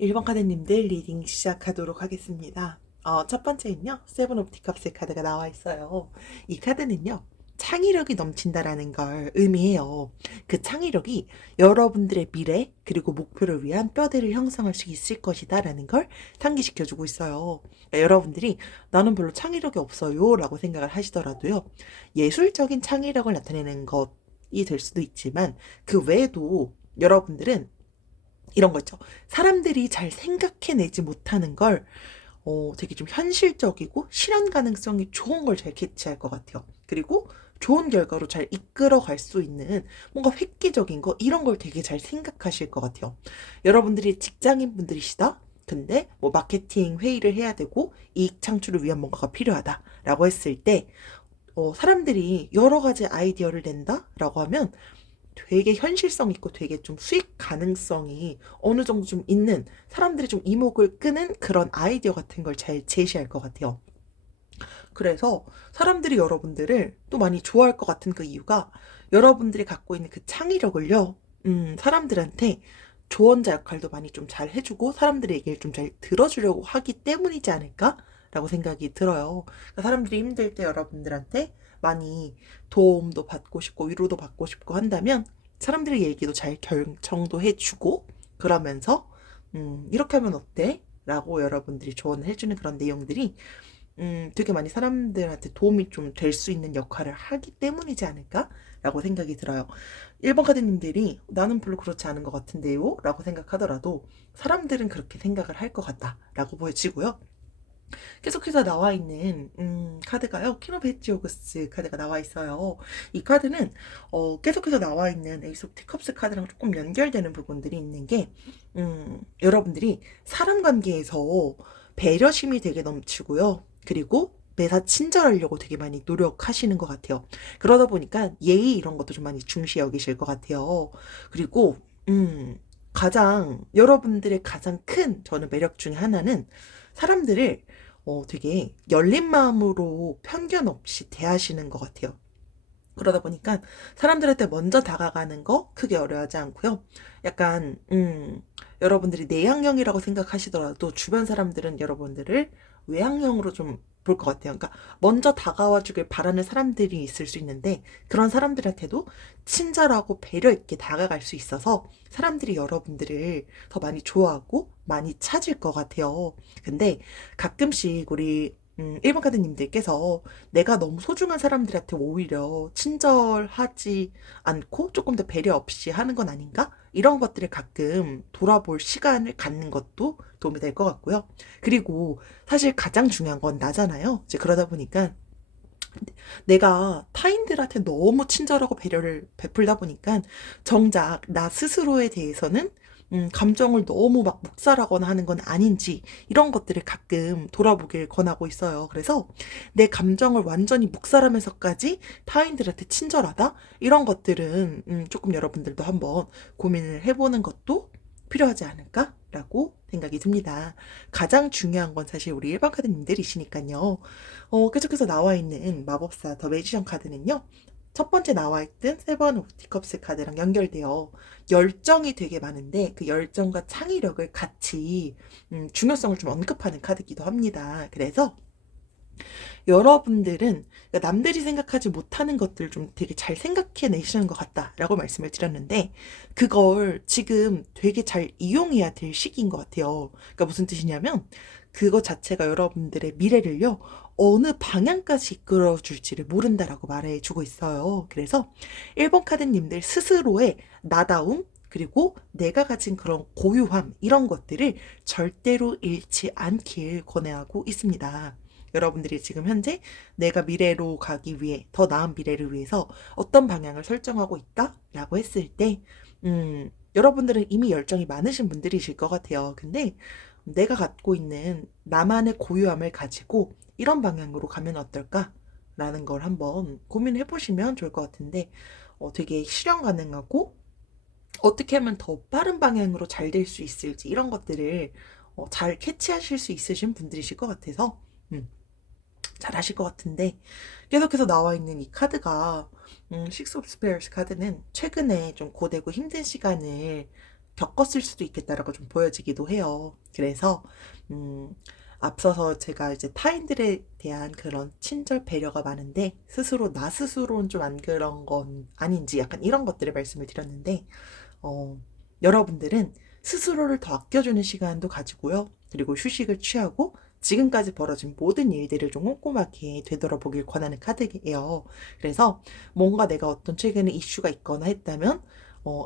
1번 카드님들 리딩 시작하도록 하겠습니다. 첫 번째는요, 세븐 오브 디컵스 카드가 나와 있어요. 이 카드는요, 창의력이 넘친다라는 걸 의미해요. 그 창의력이 여러분들의 미래 그리고 목표를 위한 뼈대를 형성할 수 있을 것이다라는 걸 상기시켜주고 있어요. 그러니까 여러분들이 나는 별로 창의력이 없어요 라고 생각을 하시더라도요, 예술적인 창의력을 나타내는 것이 될 수도 있지만 그 외에도 여러분들은 이런 거 있죠. 사람들이 잘 생각해내지 못하는 걸 되게 좀 현실적이고 실현 가능성이 좋은 걸 잘 캐치할 것 같아요. 그리고 좋은 결과로 잘 이끌어 갈 수 있는 뭔가 획기적인 거 이런 걸 되게 잘 생각하실 것 같아요. 여러분들이 직장인 분들이시다. 근데 뭐 마케팅 회의를 해야 되고 이익 창출을 위한 뭔가가 필요하다라고 했을 때 사람들이 여러 가지 아이디어를 낸다라고 하면 되게 현실성 있고 되게 좀 수익 가능성이 어느 정도 좀 있는 사람들이 좀 이목을 끄는 그런 아이디어 같은 걸 잘 제시할 것 같아요. 그래서 사람들이 여러분들을 또 많이 좋아할 것 같은 그 이유가 여러분들이 갖고 있는 그 창의력을요, 사람들한테 조언자 역할도 많이 좀 잘 해주고 사람들의 얘기를 좀 잘 들어주려고 하기 때문이지 않을까라고 생각이 들어요. 그러니까 사람들이 힘들 때 여러분들한테 많이 도움도 받고 싶고 위로도 받고 싶고 한다면 사람들의 얘기도 잘 결정도 해주고 그러면서 이렇게 하면 어때? 라고 여러분들이 조언을 해주는 그런 내용들이 되게 많이 사람들한테 도움이 좀 될 수 있는 역할을 하기 때문이지 않을까라고 생각이 들어요. 1번 카드님들이 나는 별로 그렇지 않은 것 같은데요? 라고 생각하더라도 사람들은 그렇게 생각을 할 것 같다라고 보여지고요. 계속해서 나와 있는 카드가요. 퀸 오브 헤지오그스 카드가 나와 있어요. 이 카드는 계속해서 나와 있는 에이스 오브 티컵스 카드랑 조금 연결되는 부분들이 있는 게 여러분들이 사람 관계에서 배려심이 되게 넘치고요. 그리고 매사 친절하려고 되게 많이 노력하시는 것 같아요. 그러다 보니까 예의 이런 것도 좀 많이 중시 여기실 것 같아요. 그리고 여러분들의 가장 큰 저는 매력 중에 하나는 사람들을 되게 열린 마음으로 편견 없이 대하시는 것 같아요. 그러다 보니까 사람들한테 먼저 다가가는 거 크게 어려워하지 않고요. 약간 여러분들이 내향형이라고 생각하시더라도 주변 사람들은 여러분들을 외향형으로 좀 볼 것 같아요. 그러니까 먼저 다가와 주길 바라는 사람들이 있을 수 있는데 그런 사람들한테도 친절하고 배려 있게 다가갈 수 있어서 사람들이 여러분들을 더 많이 좋아하고 많이 찾을 것 같아요. 근데 가끔씩 우리 1번 카드님들께서 내가 너무 소중한 사람들한테 오히려 친절하지 않고 조금 더 배려 없이 하는 건 아닌가? 이런 것들을 가끔 돌아볼 시간을 갖는 것도 도움이 될 것 같고요. 그리고 사실 가장 중요한 건 나잖아요. 이제 그러다 보니까 내가 타인들한테 너무 친절하고 배려를 베풀다 보니까 정작 나 스스로에 대해서는 감정을 너무 막 묵살하거나 하는 건 아닌지 이런 것들을 가끔 돌아보길 권하고 있어요. 그래서 내 감정을 완전히 묵살하면서까지 타인들한테 친절하다? 이런 것들은 조금 여러분들도 한번 고민을 해보는 것도 필요하지 않을까라고 생각이 듭니다. 가장 중요한 건 사실 우리 일반 카드님들이시니까요. 계속해서 나와 있는 마법사 더 매지션 카드는요. 첫 번째 나와 있던 세븐 오브 티컵스 카드랑 연결돼요. 열정이 되게 많은데 그 열정과 창의력을 같이 중요성을 좀 언급하는 카드기도 합니다. 그래서 여러분들은 그러니까 남들이 생각하지 못하는 것들 좀 되게 잘 생각해 내시는 것 같다라고 말씀을 드렸는데 그걸 지금 되게 잘 이용해야 될 시기인 것 같아요. 그러니까 무슨 뜻이냐면 그거 자체가 여러분들의 미래를요 어느 방향까지 이끌어 줄지를 모른다라고 말해주고 있어요. 그래서 1번 카드님들 스스로의 나다움 그리고 내가 가진 그런 고유함 이런 것들을 절대로 잃지 않길 권해하고 있습니다. 여러분들이 지금 현재 내가 미래로 가기 위해 더 나은 미래를 위해서 어떤 방향을 설정하고 있다라고 했을 때 여러분들은 이미 열정이 많으신 분들이실 것 같아요. 근데 내가 갖고 있는 나만의 고유함을 가지고 이런 방향으로 가면 어떨까라는 걸 한번 고민해 보시면 좋을 것 같은데 되게 실현 가능하고 어떻게 하면 더 빠른 방향으로 잘 될 수 있을지 이런 것들을 잘 캐치하실 수 있으신 분들이실 것 같아서 음, 잘하실 것 같은데 계속해서 나와 있는 이 카드가 식스 오브 스페어스 카드는 최근에 좀 고되고 힘든 시간을 겪었을 수도 있겠다라고 좀 보여지기도 해요. 그래서 앞서서 제가 이제 타인들에 대한 그런 친절 배려가 많은데 스스로 나 스스로는 좀 안 그런 건 아닌지 약간 이런 것들을 말씀을 드렸는데 여러분들은 스스로를 더 아껴주는 시간도 가지고요. 그리고 휴식을 취하고 지금까지 벌어진 모든 일들을 좀 꼼꼼하게 되돌아보길 권하는 카드예요. 그래서 뭔가 내가 어떤 최근에 이슈가 있거나 했다면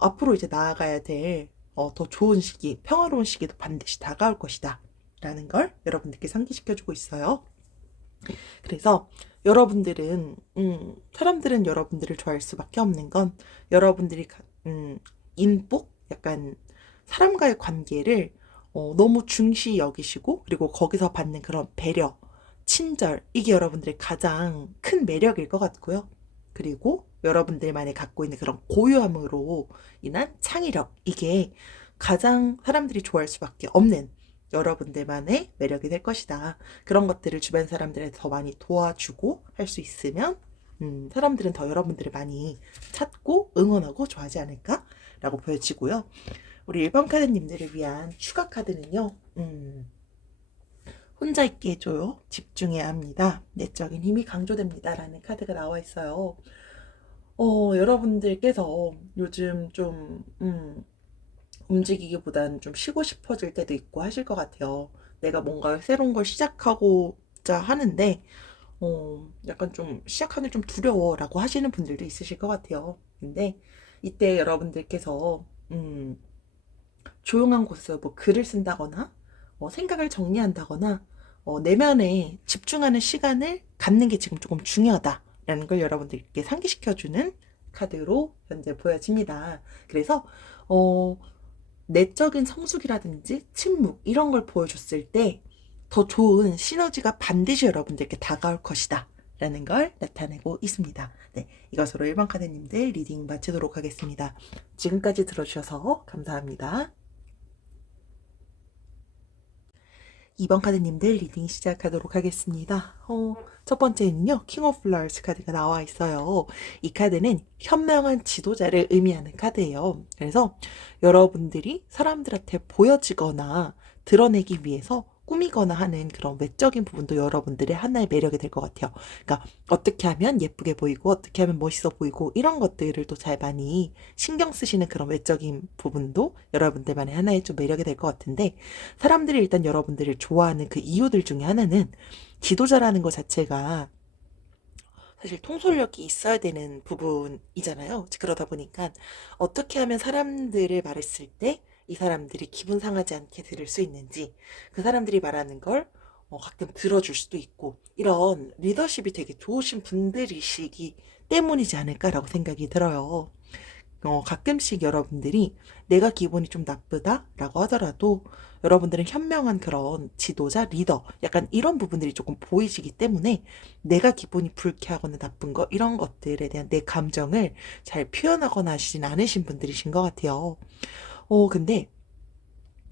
앞으로 이제 나아가야 될 더 좋은 시기, 평화로운 시기도 반드시 다가올 것이다. 라는 걸 여러분들께 상기시켜주고 있어요. 그래서 여러분들은, 사람들은 여러분들을 좋아할 수밖에 없는 건 여러분들이, 인복? 약간 사람과의 관계를 너무 중시 여기시고, 그리고 거기서 받는 그런 배려, 친절, 이게 여러분들의 가장 큰 매력일 것 같고요. 그리고 여러분들만이 갖고 있는 그런 고유함으로 인한 창의력, 이게 가장 사람들이 좋아할 수밖에 없는 여러분들만의 매력이 될 것이다. 그런 것들을 주변 사람들한테 더 많이 도와주고 할 수 있으면 사람들은 더 여러분들을 많이 찾고 응원하고 좋아하지 않을까라고 보여지고요. 우리 1번 카드님들을 위한 추가 카드는요. 혼자 있게 해줘요. 집중해야 합니다. 내적인 힘이 강조됩니다. 라는 카드가 나와 있어요. 여러분들께서 요즘 좀 움직이기보다는 좀 쉬고 싶어질 때도 있고 하실 것 같아요. 내가 뭔가 새로운 걸 시작하고자 하는데 약간 좀 시작하는 좀 두려워라고 하시는 분들도 있으실 것 같아요. 근데 이때 여러분들께서 조용한 곳에서 뭐 글을 쓴다거나 생각을 정리한다거나 내면에 집중하는 시간을 갖는 게 지금 조금 중요하다라는 걸 여러분들께 상기시켜주는 카드로 현재 보여집니다. 그래서 내적인 성숙이라든지 침묵 이런 걸 보여줬을 때 더 좋은 시너지가 반드시 여러분들께 다가올 것이다 라는 걸 나타내고 있습니다. 네, 이것으로 1번 카드님들 리딩 마치도록 하겠습니다. 지금까지 들어주셔서 감사합니다. 2번 카드님들 리딩 시작하도록 하겠습니다. 첫 번째는요, 킹 오브 플라워스 카드가 나와 있어요. 이 카드는 현명한 지도자를 의미하는 카드예요. 그래서 여러분들이 사람들한테 보여지거나 드러내기 위해서 꾸미거나 하는 그런 외적인 부분도 여러분들의 하나의 매력이 될 것 같아요. 그러니까 어떻게 하면 예쁘게 보이고 어떻게 하면 멋있어 보이고 이런 것들을 또 잘 많이 신경 쓰시는 그런 외적인 부분도 여러분들만의 하나의 좀 매력이 될 것 같은데, 사람들이 일단 여러분들을 좋아하는 그 이유들 중에 하나는 지도자라는 것 자체가 사실 통솔력이 있어야 되는 부분이잖아요. 그러다 보니까 어떻게 하면 사람들을 말했을 때 이 사람들이 기분 상하지 않게 들을 수 있는지, 그 사람들이 말하는 걸 가끔 들어줄 수도 있고, 이런 리더십이 되게 좋으신 분들이시기 때문이지 않을까라고 생각이 들어요. 가끔씩 여러분들이 내가 기분이 좀 나쁘다라고 하더라도 여러분들은 현명한 그런 지도자, 리더, 약간 이런 부분들이 조금 보이시기 때문에 내가 기분이 불쾌하거나 나쁜 거, 이런 것들에 대한 내 감정을 잘 표현하거나 하시진 않으신 분들이신 것 같아요. 근데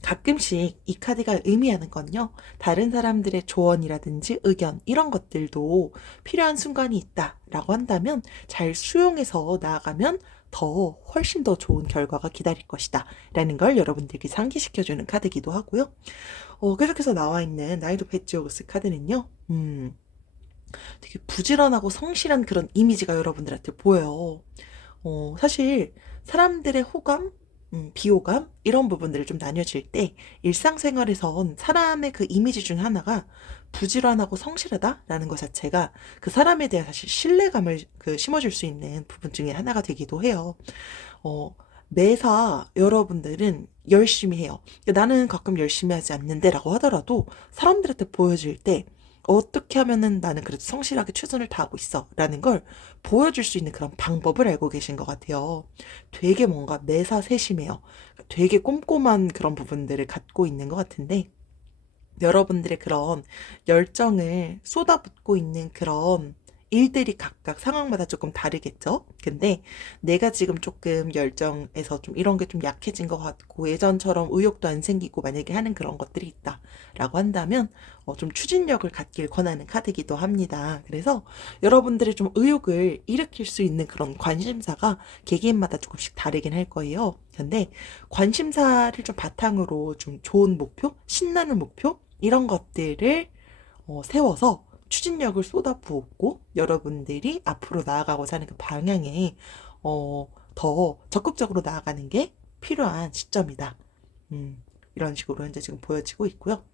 가끔씩 이 카드가 의미하는 건요, 다른 사람들의 조언이라든지 의견, 이런 것들도 필요한 순간이 있다라고 한다면 잘 수용해서 나아가면 훨씬 더 좋은 결과가 기다릴 것이다 라는 걸 여러분들께 상기시켜주는 카드기도 하고요. 계속해서 나와 있는 나이트 오브 펜티클스 카드는요, 되게 부지런하고 성실한 그런 이미지가 여러분들한테 보여요. 사실 사람들의 호감, 비호감 이런 부분들을 좀 나뉘어질 때 일상생활에선 사람의 그 이미지 중 하나가 부지런하고 성실하다라는 것 자체가 그 사람에 대한 사실 신뢰감을 심어줄 수 있는 부분 중에 하나가 되기도 해요. 매사 여러분들은 열심히 해요. 나는 가끔 열심히 하지 않는데 라고 하더라도 사람들한테 보여줄 때 어떻게 하면은 나는 그래도 성실하게 최선을 다하고 있어 라는 걸 보여줄 수 있는 그런 방법을 알고 계신 것 같아요. 되게 뭔가 매사세심해요. 되게 꼼꼼한 그런 부분들을 갖고 있는 것 같은데, 여러분들의 그런 열정을 쏟아붓고 있는 그런 일들이 각각 상황마다 조금 다르겠죠? 근데 내가 지금 조금 열정에서 좀 이런 게 좀 약해진 것 같고 예전처럼 의욕도 안 생기고 만약에 하는 그런 것들이 있다 라고 한다면 좀 추진력을 갖길 권하는 카드이기도 합니다. 그래서 여러분들의 좀 의욕을 일으킬 수 있는 그런 관심사가 개개인마다 조금씩 다르긴 할 거예요. 텐데, 관심사를 좀 바탕으로 좀 좋은 목표, 신나는 목표 이런 것들을 세워서 추진력을 쏟아부었고, 여러분들이 앞으로 나아가고자 하는 그 방향에 더 적극적으로 나아가는 게 필요한 시점이다. 이런 식으로 현재 지금 보여지고 있고요.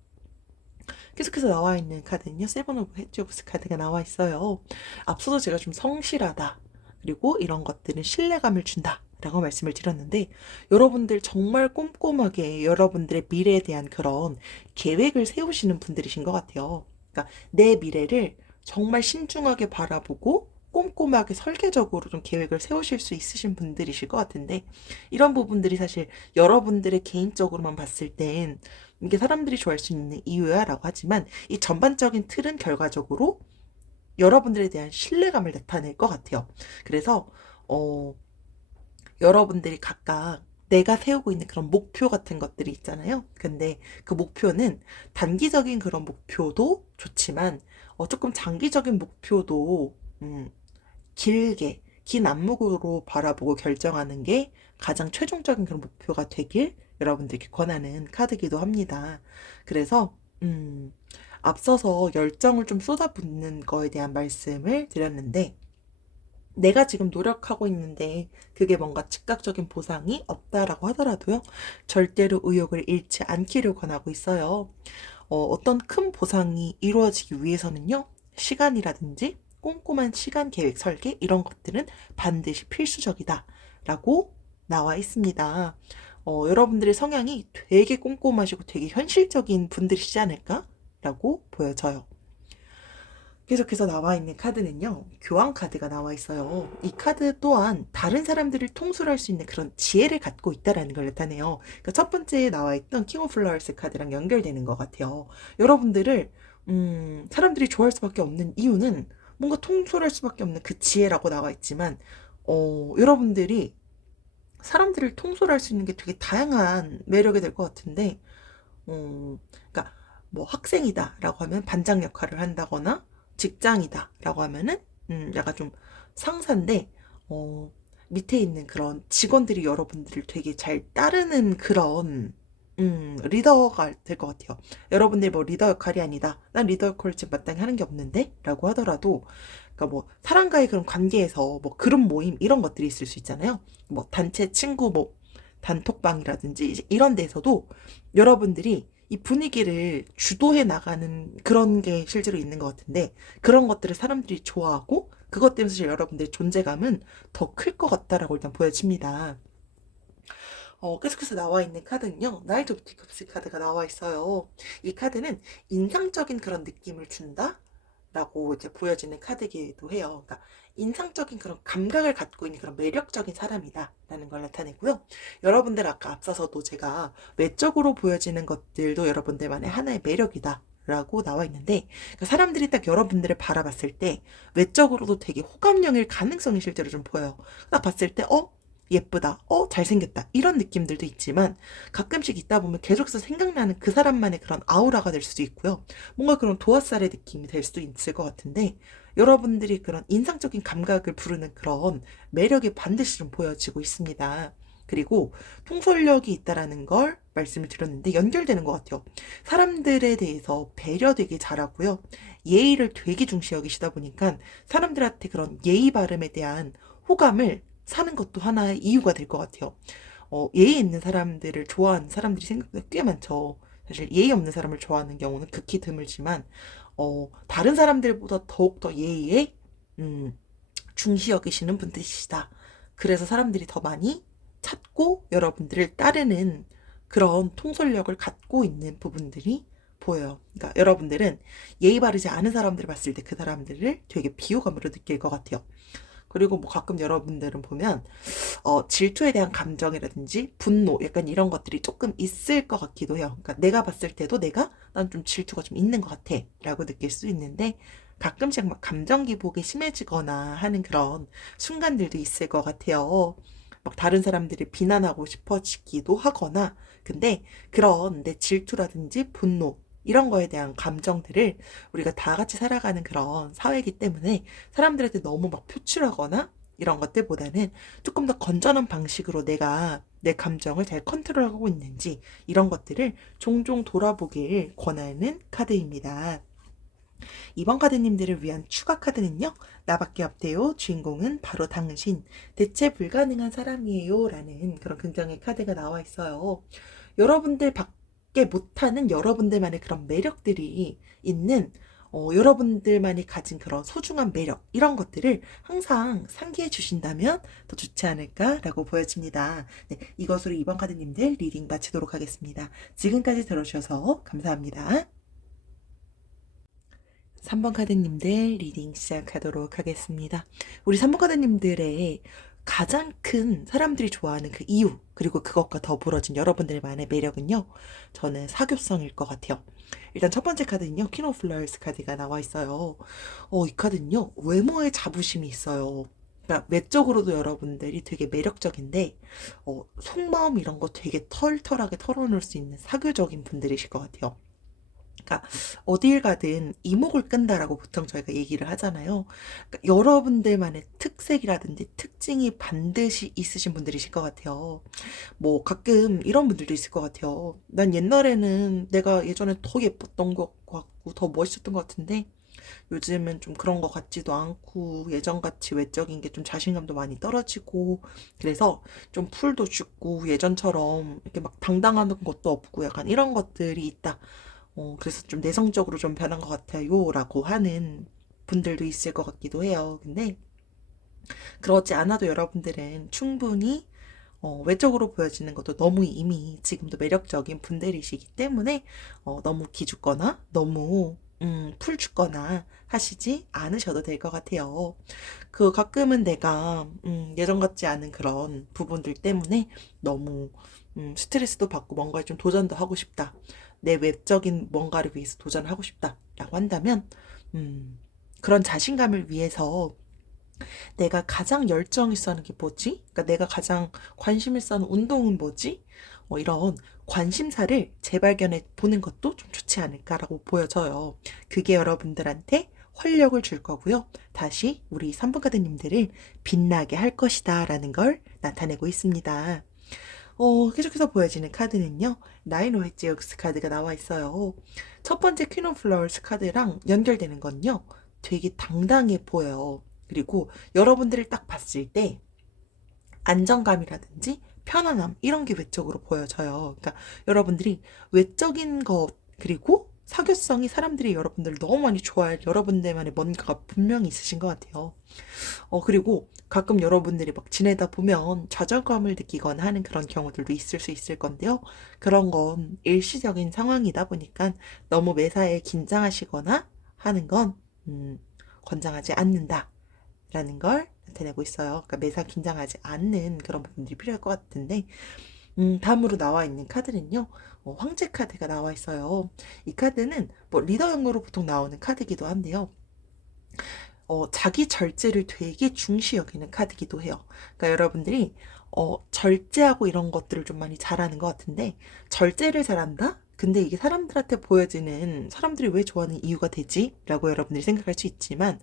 계속해서 나와 있는 카드는요, 세븐 오브 헤드오브스 카드가 나와 있어요. 앞서도 제가 좀 성실하다, 그리고 이런 것들은 신뢰감을 준다 라고 말씀을 드렸는데, 여러분들 정말 꼼꼼하게 여러분들의 미래에 대한 그런 계획을 세우시는 분들이신 것 같아요. 그러니까 내 미래를 정말 신중하게 바라보고 꼼꼼하게 설계적으로 좀 계획을 세우실 수 있으신 분들이실 것 같은데, 이런 부분들이 사실 여러분들의 개인적으로만 봤을 땐 이게 사람들이 좋아할 수 있는 이유야 라고 하지만, 이 전반적인 틀은 결과적으로 여러분들에 대한 신뢰감을 나타낼 것 같아요. 그래서 여러분들이 각각 내가 세우고 있는 그런 목표 같은 것들이 있잖아요. 근데 그 목표는 단기적인 그런 목표도 좋지만 조금 장기적인 목표도 길게 긴 안목으로 바라보고 결정하는 게 가장 최종적인 그런 목표가 되길 여러분들께 권하는 카드기도 합니다. 그래서 앞서서 열정을 좀 쏟아붓는 거에 대한 말씀을 드렸는데, 내가 지금 노력하고 있는데 그게 뭔가 즉각적인 보상이 없다라고 하더라도요, 절대로 의욕을 잃지 않기를 권하고 있어요. 어떤 큰 보상이 이루어지기 위해서는요, 시간이라든지 꼼꼼한 시간 계획 설계 이런 것들은 반드시 필수적이다 라고 나와 있습니다. 여러분들의 성향이 되게 꼼꼼하시고 되게 현실적인 분들이시지 않을까 라고 보여져요. 계속해서 나와 있는 카드는요, 교황 카드가 나와 있어요. 이 카드 또한 다른 사람들을 통솔할 수 있는 그런 지혜를 갖고 있다라는 걸 나타내요. 그러니까 첫 번째에 나와 있던 킹 오브 플라워스 카드랑 연결되는 것 같아요. 여러분들을 사람들이 좋아할 수밖에 없는 이유는 뭔가 통솔할 수밖에 없는 그 지혜라고 나와 있지만, 여러분들이 사람들을 통솔할 수 있는 게 되게 다양한 매력이 될 것 같은데, 그러니까 뭐 학생이다라고 하면 반장 역할을 한다거나, 직장이다라고 하면은 약간 좀 상사인데 밑에 있는 그런 직원들이 여러분들을 되게 잘 따르는 그런 리더가 될 것 같아요. 여러분들 뭐 리더 역할이 아니다, 난 리더 역할을 지금 마땅히 하는 게 없는데 라고 하더라도, 그러니까 뭐 사람과의 그런 관계에서 뭐 그룹 모임 이런 것들이 있을 수 있잖아요. 뭐 단체 친구 뭐 단톡방이라든지 이런 데서도 여러분들이 이 분위기를 주도해 나가는 그런 게 실제로 있는 것 같은데, 그런 것들을 사람들이 좋아하고 그것 때문에 사실 여러분들의 존재감은 더 클 것 같다라고 일단 보여집니다. 계속해서 나와 있는 카드는요, 나이트 오브 티컵스 카드가 나와 있어요. 이 카드는 인상적인 그런 느낌을 준다 라고 이제 보여지는 카드이기도 해요. 그러니까 인상적인 그런 감각을 갖고 있는 그런 매력적인 사람이다 라는 걸 나타내고요. 여러분들 아까 앞서서도 제가 외적으로 보여지는 것들도 여러분들만의 하나의 매력이다 라고 나와 있는데, 그러니까 사람들이 딱 여러분들을 바라봤을 때 외적으로도 되게 호감형일 가능성이 실제로 좀 보여요. 딱 봤을 때 예쁘다, 잘생겼다 이런 느낌들도 있지만, 가끔씩 있다 보면 계속해서 생각나는 그 사람만의 그런 아우라가 될 수도 있고요. 뭔가 그런 도화살의 느낌이 될 수도 있을 것 같은데, 여러분들이 그런 인상적인 감각을 부르는 그런 매력이 반드시 좀 보여지고 있습니다. 그리고 통솔력이 있다라는 걸 말씀을 드렸는데 연결되는 것 같아요. 사람들에 대해서 배려되게 잘하고요. 예의를 되게 중시 여기시다 보니까 사람들한테 그런 예의 바름에 대한 호감을 사는 것도 하나의 이유가 될 것 같아요. 예의 있는 사람들을 좋아하는 사람들이 생각보다 꽤 많죠. 사실 예의 없는 사람을 좋아하는 경우는 극히 드물지만, 다른 사람들보다 더욱더 예의에 중시 여기시는 분들이시다. 그래서 사람들이 더 많이 찾고 여러분들을 따르는 그런 통솔력을 갖고 있는 부분들이 보여요. 그러니까 여러분들은 예의 바르지 않은 사람들을 봤을 때 그 사람들을 되게 비호감으로 느낄 것 같아요. 그리고 뭐 가끔 여러분들은 보면 질투에 대한 감정이라든지 분노 약간 이런 것들이 조금 있을 것 같기도 해요. 그러니까 내가 봤을 때도 난 좀 질투가 좀 있는 것 같아 라고 느낄 수 있는데, 가끔씩 막 감정 기복이 심해지거나 하는 그런 순간들도 있을 것 같아요. 막 다른 사람들을 비난하고 싶어지기도 하거나. 근데 그런 내 질투라든지 분노 이런 거에 대한 감정들을, 우리가 다 같이 살아가는 그런 사회이기 때문에 사람들한테 너무 막 표출하거나 이런 것들보다는 조금 더 건전한 방식으로 내가 내 감정을 잘 컨트롤하고 있는지 이런 것들을 종종 돌아보길 권하는 카드입니다. 이번 카드님들을 위한 추가 카드는요. 나밖에 없대요. 주인공은 바로 당신. 대체 불가능한 사람이에요. 라는 그런 긍정의 카드가 나와 있어요. 여러분들 밖에 못하는 여러분들만의 그런 매력들이 있는 여러분들만이 가진 그런 소중한 매력 이런 것들을 항상 상기해 주신다면 더 좋지 않을까라고 보여집니다. 네, 이것으로 이번 카드님들 리딩 마치도록 하겠습니다. 지금까지 들어주셔서 감사합니다. 3번 카드님들 리딩 시작하도록 하겠습니다. 우리 3번 카드님들의 가장 큰 사람들이 좋아하는 그 이유, 그리고 그것과 더불어진 여러분들만의 매력은요, 저는 사교성일 것 같아요. 일단 첫 번째 카드는요, 퀸 오브 플라워스 카드가 나와 있어요. 이 카드는요, 외모에 자부심이 있어요. 그러니까 외적으로도 여러분들이 되게 매력적인데, 속마음 이런 거 되게 털털하게 털어놓을 수 있는 사교적인 분들이실 것 같아요. 그러니까 어딜 가든 이목을 끈다라고 보통 저희가 얘기를 하잖아요. 그러니까 여러분들만의 특색이라든지 특징이 반드시 있으신 분들이실 것 같아요. 뭐 가끔 이런 분들도 있을 것 같아요. 난 옛날에는 내가 예전에 더 예뻤던 것 같고 더 멋있었던 것 같은데 요즘은 좀 그런 것 같지도 않고 예전같이 외적인 게 좀 자신감도 많이 떨어지고 그래서 좀 풀도 죽고 예전처럼 이렇게 막 당당한 것도 없고 약간 이런 것들이 있다. 그래서 좀 내성적으로 좀 변한 것 같아요. 라고 하는 분들도 있을 것 같기도 해요. 근데 그러지 않아도 여러분들은 충분히 외적으로 보여지는 것도 너무 이미 지금도 매력적인 분들이시기 때문에 너무 기죽거나 너무 풀 죽거나 하시지 않으셔도 될 것 같아요. 그 가끔은 내가 예전 같지 않은 그런 부분들 때문에 너무 스트레스도 받고 뭔가에 좀 도전도 하고 싶다. 내 외적인 뭔가를 위해서 도전하고 싶다라고 한다면 그런 자신감을 위해서 내가 가장 열정이 있어 하는 게 뭐지? 그러니까 내가 가장 관심 있어 하는 운동은 뭐지? 이런 관심사를 재발견해 보는 것도 좀 좋지 않을까라고 보여져요. 그게 여러분들한테 활력을 줄 거고요. 다시 우리 3번 카드님들을 빛나게 할 것이다 라는 걸 나타내고 있습니다. 계속해서 보여지는 카드는요. 나인 오브 제옥스 카드가 나와 있어요. 첫 번째 퀸 오브 플라워스 카드랑 연결되는 건요. 되게 당당해 보여요. 그리고 여러분들을 딱 봤을 때 안정감이라든지 편안함 이런 게 외적으로 보여져요. 그러니까 여러분들이 외적인 것 그리고 사교성이 사람들이 여러분들을 너무 많이 좋아할 여러분들만의 뭔가가 분명히 있으신 것 같아요. 그리고 가끔 여러분들이 막 지내다 보면 좌절감을 느끼거나 하는 그런 경우들도 있을 수 있을 건데요. 그런 건 일시적인 상황이다 보니까 너무 매사에 긴장하시거나 하는 건, 권장하지 않는다라는 걸 나타내고 있어요. 그러니까 매사 긴장하지 않는 그런 부분들이 필요할 것 같은데, 다음으로 나와 있는 카드는요, 황제 카드가 나와 있어요. 이 카드는 뭐 리더형으로 보통 나오는 카드이기도 한데요. 자기 절제를 되게 중시 여기는 카드기도 해요. 그러니까 여러분들이 절제하고 이런 것들을 좀 많이 잘하는 것 같은데 절제를 잘한다? 근데 이게 사람들한테 보여지는 사람들이 왜 좋아하는 이유가 되지? 라고 여러분들이 생각할 수 있지만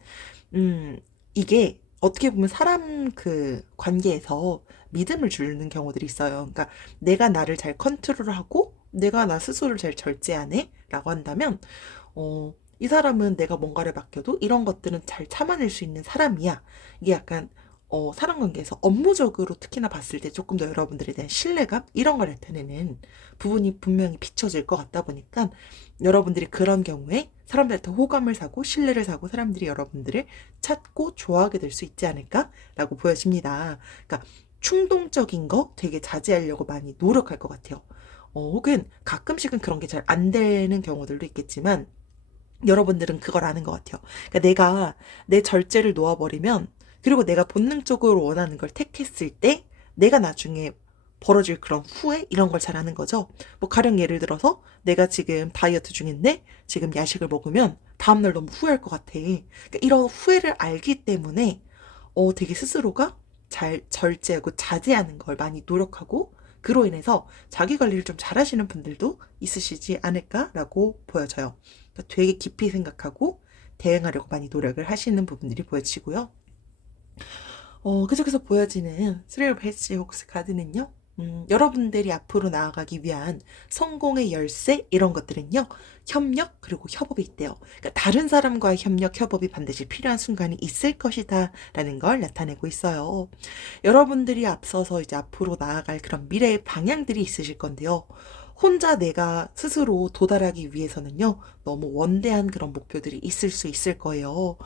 이게 어떻게 보면 사람 그 관계에서 믿음을 주는 경우들이 있어요. 그러니까 내가 나를 잘 컨트롤하고 내가 나 스스로를 잘 절제하네? 라고 한다면 이 사람은 내가 뭔가를 맡겨도 이런 것들은 잘 참아낼 수 있는 사람이야. 이게 약간 사람 관계에서 업무적으로 특히나 봤을 때 조금 더 여러분들에 대한 신뢰감 이런 걸 나타내는 부분이 분명히 비춰질 것 같다 보니까 여러분들이 그런 경우에 사람들한테 호감을 사고 신뢰를 사고 사람들이 여러분들을 찾고 좋아하게 될 수 있지 않을까라고 보여집니다. 그러니까 충동적인 거 되게 자제하려고 많이 노력할 것 같아요. 혹은 가끔씩은 그런 게 잘 안 되는 경우들도 있겠지만 여러분들은 그걸 아는 것 같아요. 그러니까 내가 내 절제를 놓아버리면 그리고 내가 본능적으로 원하는 걸 택했을 때 내가 나중에 벌어질 그런 후회 이런 걸 잘 아는 거죠. 뭐 가령 예를 들어서 내가 지금 다이어트 중인데 지금 야식을 먹으면 다음날 너무 후회할 것 같아. 그러니까 이런 후회를 알기 때문에 되게 스스로가 잘 절제하고 자제하는 걸 많이 노력하고 그로 인해서 자기 관리를 좀 잘하시는 분들도 있으시지 않을까라고 보여져요. 그러니까 되게 깊이 생각하고 대응하려고 많이 노력을 하시는 부분들이 보여지고요. 계속해서 보여지는 스릴 오브 헤지 혹스 카드는요. 여러분들이 앞으로 나아가기 위한 성공의 열쇠 이런 것들은요. 협력 그리고 협업이 있대요. 그러니까 다른 사람과의 협력, 협업이 반드시 필요한 순간이 있을 것이다라는 걸 나타내고 있어요. 여러분들이 앞서서 이제 앞으로 나아갈 그런 미래의 방향들이 있으실 건데요. 혼자 내가 스스로 도달하기 위해서는요. 너무 원대한 그런 목표들이 있을 수 있을 거예요.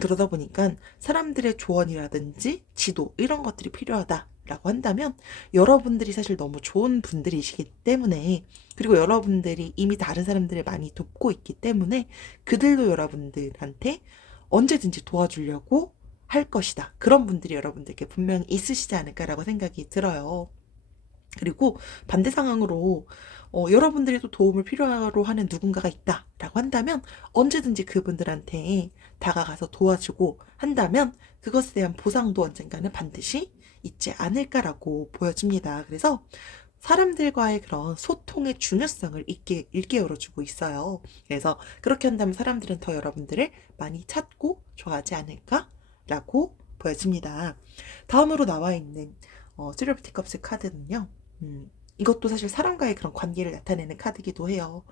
그러다 보니까 사람들의 조언이라든지 지도 이런 것들이 필요하다라고 한다면 여러분들이 사실 너무 좋은 분들이시기 때문에 그리고 여러분들이 이미 다른 사람들을 많이 돕고 있기 때문에 그들도 여러분들한테 언제든지 도와주려고 할 것이다. 그런 분들이 여러분들께 분명히 있으시지 않을까라고 생각이 들어요. 그리고 반대 상황으로 여러분들이 또 도움을 필요로 하는 누군가가 있다라고 한다면 언제든지 그분들한테 다가가서 도와주고 한다면 그것에 대한 보상도 언젠가는 반드시 있지 않을까라고 보여집니다. 그래서 사람들과의 그런 소통의 중요성을 일깨워주고 있어요. 그래서 그렇게 한다면 사람들은 더 여러분들을 많이 찾고 좋아하지 않을까라고 보여집니다. 다음으로 나와 있는 쓰리오브 컵스 카드는요. 이것도 사실 사람과의 그런 관계를 나타내는 카드이기도 해요.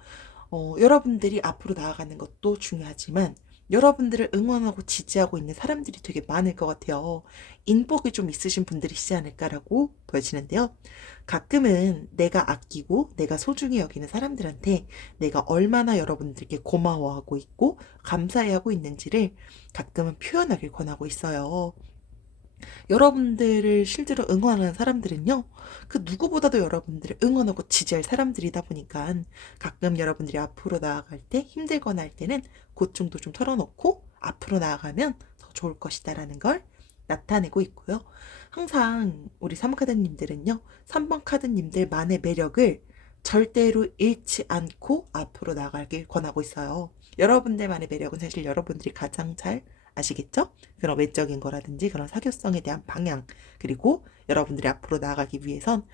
여러분들이 앞으로 나아가는 것도 중요하지만 여러분들을 응원하고 지지하고 있는 사람들이 되게 많을 것 같아요. 인복이 좀 있으신 분들이시지 않을까라고 보여지는데요. 가끔은 내가 아끼고 내가 소중히 여기는 사람들한테 내가 얼마나 여러분들께 고마워하고 있고 감사해하고 있는지를 가끔은 표현하길 권하고 있어요. 여러분들을 실제로 응원하는 사람들은요, 그 누구보다도 여러분들을 응원하고 지지할 사람들이다 보니까 가끔 여러분들이 앞으로 나아갈 때 힘들거나 할 때는 고충도 좀 털어놓고 앞으로 나아가면 더 좋을 것이다라는 걸 나타내고 있고요. 항상 우리 3번 카드님들은요, 3번 카드님들만의 매력을 절대로 잃지 않고 앞으로 나아가길 권하고 있어요. 여러분들만의 매력은 사실 여러분들이 가장 잘 아시겠죠? 그런 외적인 거라든지 그런 사교성에 대한 방향 그리고 여러분들이 앞으로 나아가기 위해선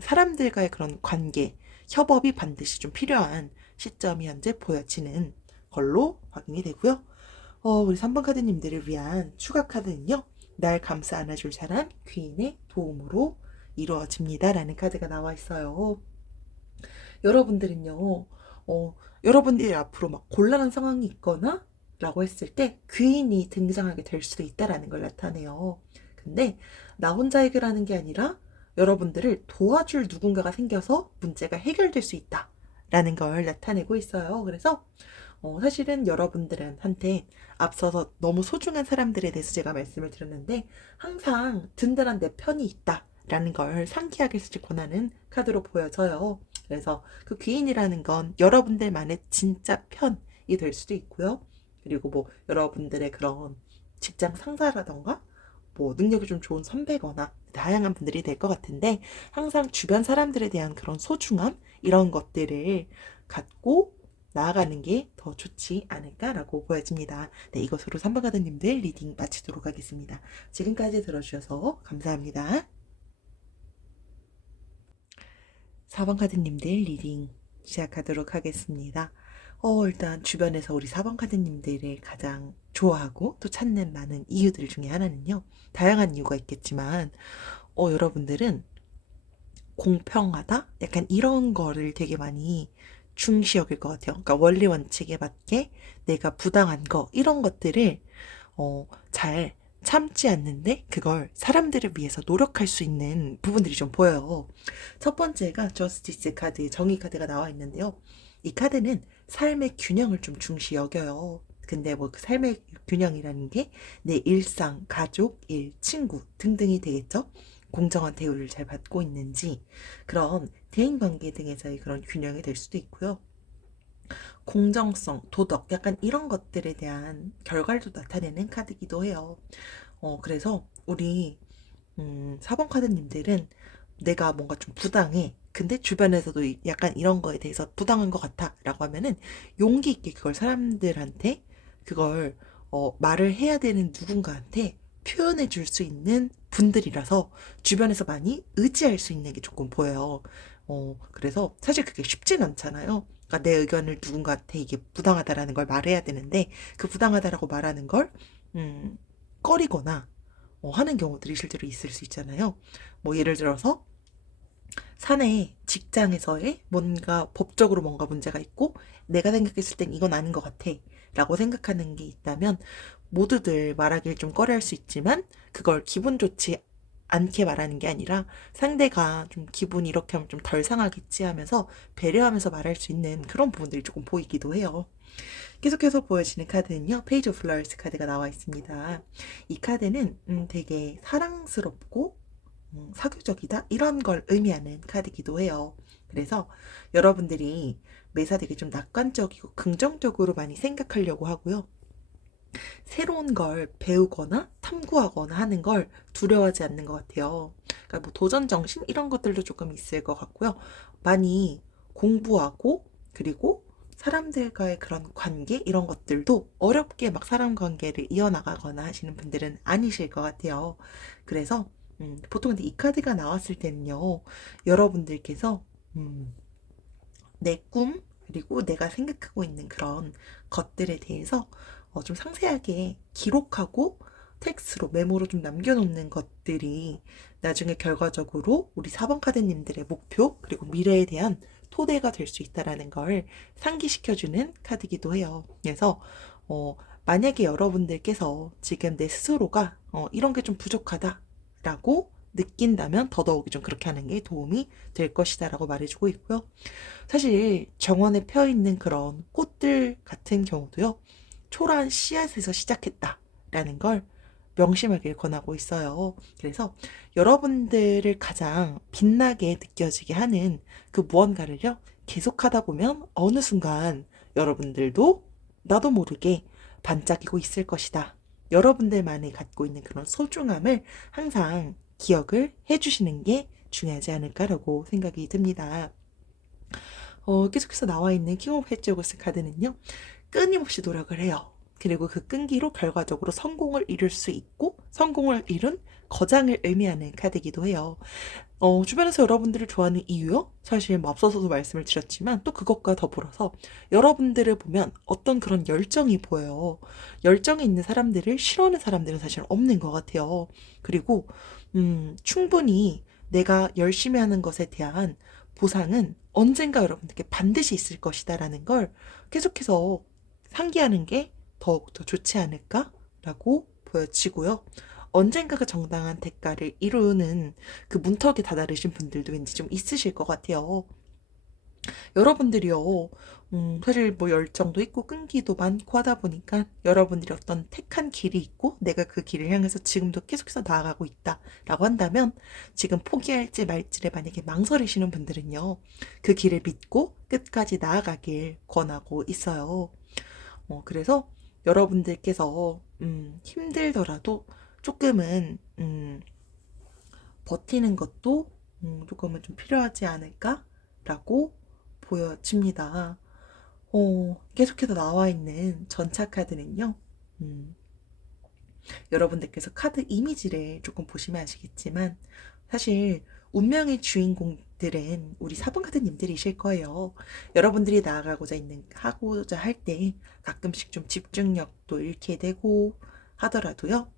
사람들과의 그런 관계, 협업이 반드시 좀 필요한 시점이 현재 보여지는 걸로 확인이 되고요. 우리 3번 카드님들을 위한 추가 카드는요. 날 감싸 안아줄 사람, 귀인의 도움으로 이루어집니다. 라는 카드가 나와 있어요. 여러분들은요, 여러분들이 앞으로 막 곤란한 상황이 있거나 라고 했을 때 귀인이 등장하게 될 수도 있다라는 걸 나타내요. 근데 나 혼자 해결하는 게 아니라 여러분들을 도와줄 누군가가 생겨서 문제가 해결될 수 있다라는 걸 나타내고 있어요. 그래서 사실은 여러분들한테 앞서서 너무 소중한 사람들에 대해서 제가 말씀을 드렸는데 항상 든든한 내 편이 있다라는 걸 상기하게 해주길 권하는 카드로 보여져요. 그래서 그 귀인이라는 건 여러분들만의 진짜 편이 될 수도 있고요. 그리고 뭐 여러분들의 그런 직장 상사라던가 뭐 능력이 좀 좋은 선배거나 다양한 분들이 될 것 같은데 항상 주변 사람들에 대한 그런 소중함 이런 것들을 갖고 나아가는 게 더 좋지 않을까라고 보여집니다. 네, 이것으로 3번 가드님들 리딩 마치도록 하겠습니다. 지금까지 들어주셔서 감사합니다. 4번 카드님들 리딩 시작하도록 하겠습니다. 일단 주변에서 우리 4번 카드님들을 가장 좋아하고 또 찾는 많은 이유들 중에 하나는요. 다양한 이유가 있겠지만 여러분들은 공평하다? 약간 이런 거를 되게 많이 중시 여길 것 같아요. 그러니까 원리 원칙에 맞게 내가 부당한 거 이런 것들을 잘 참지 않는데 그걸 사람들을 위해서 노력할 수 있는 부분들이 좀 보여요. 첫 번째가 저스티스 카드, 정의 카드가 나와 있는데요. 이 카드는 삶의 균형을 좀 중시 여겨요. 근데 뭐 그 삶의 균형이라는 게 내 일상, 가족, 일, 친구 등등이 되겠죠? 공정한 대우를 잘 받고 있는지 그런 대인관계 등에서의 그런 균형이 될 수도 있고요. 공정성, 도덕 약간 이런 것들에 대한 결과도 나타내는 카드이기도 해요. 그래서 우리 4번 카드님들은 내가 뭔가 좀 부당해. 근데 주변에서도 약간 이런 거에 대해서 부당한 것 같아. 라고 하면은 용기 있게 그걸 사람들한테 그걸 말을 해야 되는 누군가한테 표현해 줄 수 있는 분들이라서 주변에서 많이 의지할 수 있는 게 조금 보여요. 그래서 사실 그게 쉽진 않잖아요. 그러니까 내 의견을 누군가한테 이게 부당하다라는 걸 말해야 되는데 그 부당하다라고 말하는 걸 꺼리거나 하는 경우들이 실제로 있을 수 있잖아요. 뭐 예를 들어서 사내 직장에서의 뭔가 법적으로 뭔가 문제가 있고 내가 생각했을 땐 이건 아닌 것 같아 라고 생각하는 게 있다면 모두들 말하길 좀 꺼려할 수 있지만 그걸 기분 좋지 않게 말하는 게 아니라 상대가 좀 기분이 이렇게 하면 좀 덜 상하겠지 하면서 배려하면서 말할 수 있는 그런 부분들이 조금 보이기도 해요. 계속해서 보여지는 카드는요, 페이지 오브 플라워스 카드가 나와 있습니다. 이 카드는 되게 사랑스럽고 사교적이다 이런 걸 의미하는 카드이기도 해요. 그래서 여러분들이 매사 되게 좀 낙관적이고 긍정적으로 많이 생각하려고 하고요. 새로운 걸 배우거나 탐구하거나 하는 걸 두려워하지 않는 것 같아요. 그러니까 뭐 도전 정신 이런 것들도 조금 있을 것 같고요. 많이 공부하고 그리고 사람들과의 그런 관계 이런 것들도 어렵게 막 사람 관계를 이어나가거나 하시는 분들은 아니실 것 같아요. 그래서 보통 근데 이 카드가 나왔을 때는요, 여러분들께서 내 꿈, 그리고 내가 생각하고 있는 그런 것들에 대해서 좀 상세하게 기록하고 텍스트로 메모로 좀 남겨놓는 것들이 나중에 결과적으로 우리 4번 카드님들의 목표 그리고 미래에 대한 토대가 될 수 있다라는 걸 상기시켜주는 카드이기도 해요. 그래서 만약에 여러분들께서 지금 내 스스로가 이런 게 좀 부족하다라고 느낀다면 더더욱이 좀 그렇게 하는 게 도움이 될 것이다라고 말해주고 있고요. 사실 정원에 펴 있는 그런 꽃들 같은 경우도요, 초라한 씨앗에서 시작했다라는 걸 명심하길 권하고 있어요. 그래서 여러분들을 가장 빛나게 느껴지게 하는 그 무언가를요, 계속하다 보면 어느 순간 여러분들도 나도 모르게 반짝이고 있을 것이다. 여러분들만이 갖고 있는 그런 소중함을 항상 기억을 해주시는 게 중요하지 않을까라고 생각이 듭니다. 계속해서 나와 있는 킹 오브 헤즈호그스 카드는요, 끊임없이 노력을 해요. 그리고 그 끈기로 결과적으로 성공을 이룰 수 있고 성공을 이룬 거장을 의미하는 카드이기도 해요. 주변에서 여러분들을 좋아하는 이유요? 사실 뭐 앞서서도 말씀을 드렸지만 또 그것과 더불어서 여러분들을 보면 어떤 그런 열정이 보여요. 열정이 있는 사람들을 싫어하는 사람들은 사실 없는 것 같아요. 그리고 충분히 내가 열심히 하는 것에 대한 보상은 언젠가 여러분들께 반드시 있을 것이다라는 걸 계속해서 상기하는 게 더욱더 좋지 않을까라고 보여지고요. 언젠가 그 정당한 대가를 이루는 그 문턱에 다다르신 분들도 왠지 좀 있으실 것 같아요. 여러분들이요, 사실 뭐 열정도 있고 끈기도 많고 하다 보니까 여러분들이 어떤 택한 길이 있고 내가 그 길을 향해서 지금도 계속해서 나아가고 있다라고 한다면 지금 포기할지 말지를 만약에 망설이시는 분들은요, 그 길을 믿고 끝까지 나아가길 권하고 있어요. 그래서 여러분들께서 힘들더라도 조금은 버티는 것도 조금은 좀 필요하지 않을까라고 보여집니다. 계속해서 나와 있는 전차 카드는요. 음, 여러분들께서 카드 이미지를 조금 보시면 아시겠지만 사실 운명의 주인공들은 우리 사번카드님들이실 거예요. 여러분들이 하고자 할 때 가끔씩 좀 집중력도 잃게 되고 하더라도요.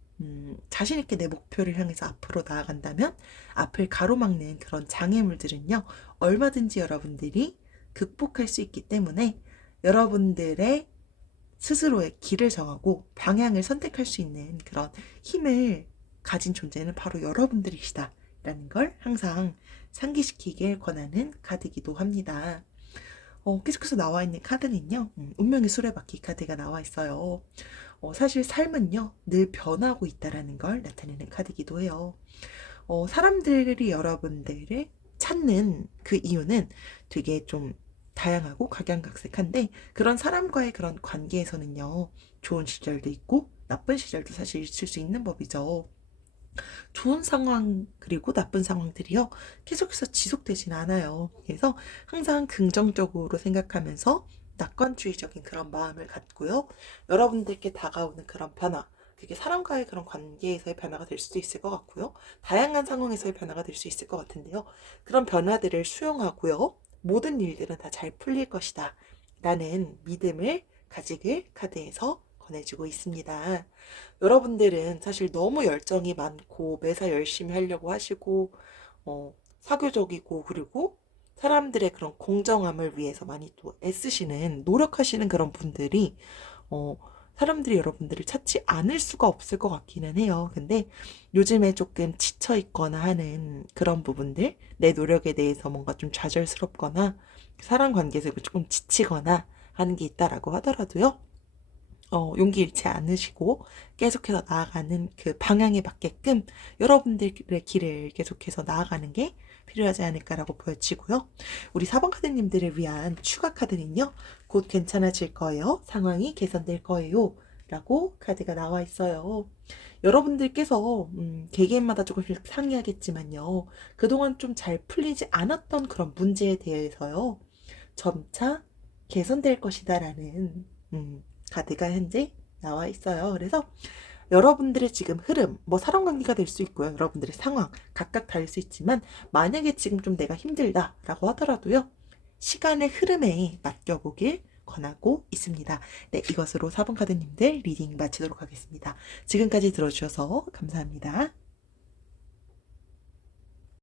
자신 있게 내 목표를 향해서 앞으로 나아간다면 앞을 가로막는 그런 장애물들은요, 얼마든지 여러분들이 극복할 수 있기 때문에 여러분들의 스스로의 길을 정하고 방향을 선택할 수 있는 그런 힘을 가진 존재는 바로 여러분들이시다라는 걸 항상 상기시키길 권하는 카드이기도 합니다. 계속해서 나와 있는 카드는요, 운명의 수레바퀴 카드가 나와 있어요. 사실 삶은요, 늘 변하고 있다라는 걸 나타내는 카드이기도 해요. 사람들이 여러분들을 찾는 그 이유는 되게 좀 다양하고 각양각색한데 그런 사람과의 그런 관계에서는요, 좋은 시절도 있고 나쁜 시절도 사실 있을 수 있는 법이죠. 좋은 상황 그리고 나쁜 상황들이요, 계속해서 지속되진 않아요. 그래서 항상 긍정적으로 생각하면서 낙관주의적인 그런 마음을 갖고요, 여러분들께 다가오는 그런 변화, 그게 사람과의 그런 관계에서의 변화가 될 수도 있을 것 같고요, 다양한 상황에서의 변화가 될 수 있을 것 같은데요, 그런 변화들을 수용하고요, 모든 일들은 다 잘 풀릴 것이다 라는 믿음을 가지길 카드에서 권해주고 있습니다. 여러분들은 사실 너무 열정이 많고 매사 열심히 하려고 하시고 사교적이고 그리고 사람들의 그런 공정함을 위해서 많이 또 애쓰시는 노력하시는 그런 분들이 어, 사람들이 여러분들을 찾지 않을 수가 없을 것 같기는 해요. 근데 요즘에 조금 지쳐 있거나 하는 그런 부분들, 내 노력에 대해서 뭔가 좀 좌절스럽거나 사람 관계에서 조금 지치거나 하는 게 있다라고 하더라도요. 용기 잃지 않으시고 계속해서 나아가는 그 방향에 맞게끔 여러분들의 길을 계속해서 나아가는 게 필요하지 않을까라고 보여지고요. 우리 4번 카드님들을 위한 추가 카드는요. 곧 괜찮아질 거예요. 상황이 개선될 거예요. 라고 카드가 나와 있어요. 여러분들께서 개개인마다 조금씩 상이하겠지만요. 그동안 좀 잘 풀리지 않았던 그런 문제에 대해서요. 점차 개선될 것이다라는 카드가 현재 나와 있어요. 그래서 여러분들의 지금 흐름, 뭐 사람 관계가 될 수 있고요. 여러분들의 상황 각각 다를 수 있지만 만약에 지금 좀 내가 힘들다라고 하더라도요. 시간의 흐름에 맡겨보길 권하고 있습니다. 네, 이것으로 4번 카드님들 리딩 마치도록 하겠습니다. 지금까지 들어주셔서 감사합니다.